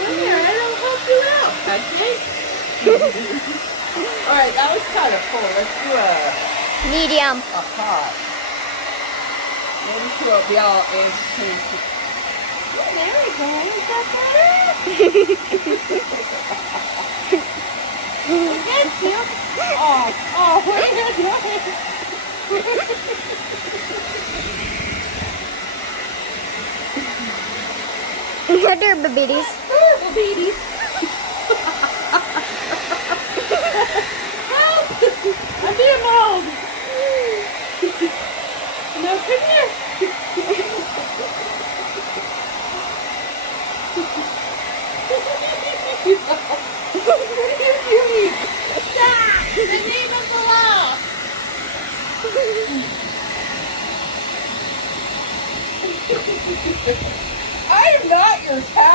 Come here, and I'll help you out, Patrick. Alright, that was kind of full. Let's do Medium. a hot. Maybe to be all antsy. Oh, there we go. Is that better? Thank you. Oh, what are you doing? They're babies. Babies. Help! I'm being mauled. No, come here. What are you doing? Stop! The name of the law. I am not your cat.